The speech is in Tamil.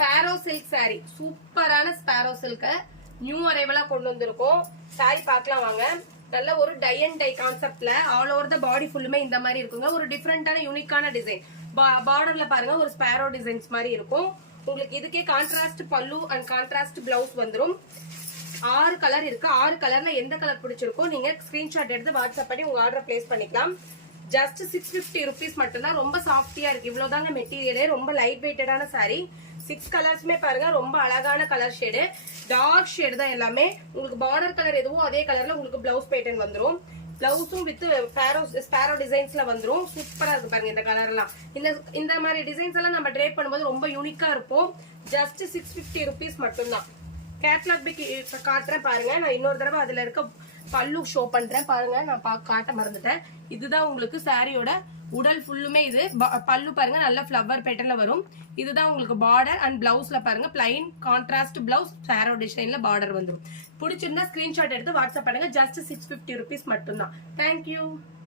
ஸ்பாரோ சில்க் சாரி, சூப்பரான ஸ்பாரோ சில்க நியூ அரைவலா கொண்டு வந்திருக்கோம். சாரி பார்க்கலாம் வாங்க. நல்ல ஒரு டை அண்ட் டை கான்செப்ட்ல ஆல் ஓவர் த பாடி ஃபுல்லுமே இந்த மாதிரி இருக்குங்க. ஒரு டிஃப்ரெண்டான யூனிக்கான டிசைன். பார்டர்ல பாருங்க ஒரு ஸ்பாரோ டிசைன்ஸ் மாதிரி இருக்கும். உங்களுக்கு இதுக்கே கான்ட்ராஸ்ட் பல்லு அண்ட் கான்ட்ராஸ்ட் பிளவுஸ் வந்துடும். 6 கலர் இருக்கு. 6 கலர்ல எந்த கலர் பிடிச்சிருக்கோ நீங்க ஸ்கிரீன்ஷாட் எடுத்து வாட்ஸ்அப் பண்ணி உங்க ஆர்டர் பிளேஸ் பண்ணிக்கலாம். ஜஸ்ட் 650 rupees மட்டும்தான். ரொம்ப சாஃப்டியா இருக்கு. இவ்வளவுதாங்க மெட்டீரியலே. ரொம்ப லைட் வெயிட்டடான சாரி. 6 கலர்ஸுமே பாருங்க ரொம்ப அழகான கலர் ஷேடு. டார்க் ஷேடு தான் எல்லாமே. உங்களுக்கு பார்டர் கலர் எதுவும் அதே கலர்ல உங்களுக்கு பிளவுஸ் பேட்டர்ன் வந்துடும். பிளவுஸும் வித் ஸ்பாரோ டிசைன்ஸ்ல வந்துடும். சூப்பரா இருக்கு பாருங்க இந்த கலர்லாம். இந்த மாதிரி டிசைன்ஸ் எல்லாம் நம்ம ட்ரேப் பண்ணும்போது ரொம்ப யூனிக்கா இருக்கும். ஜஸ்ட் 650 rupees மட்டும்தான். கேட்லாக் பிக் காட்டுறேன் பாருங்க. நான் இன்னொரு தடவை அதுல இருக்க பல்லு ஷோ பண்றேன் பாருங்க. நான் காட்ட மறந்துட்டேன். இதுதான் உங்களுக்கு சாரியோட உடல் ஃபுல்லுமே. இது பல்லு பாருங்க நல்ல ஃபிளவர் பேட்டர்ல வரும். இதுதான் உங்களுக்கு பார்டர் அண்ட் பிளவுஸ்ல பாருங்க பிளைன் கான்ட்ராஸ்ட் பிளவுஸ் சாரோ டிசைன்ல பார்டர் வந்துடும். பிடிச்சிருந்தா ஸ்கிரீன்ஷாட் எடுத்து வாட்ஸ்அப் பண்ணுங்க. ஜஸ்ட் 650 rupees மட்டும்தான். தேங்க்யூ.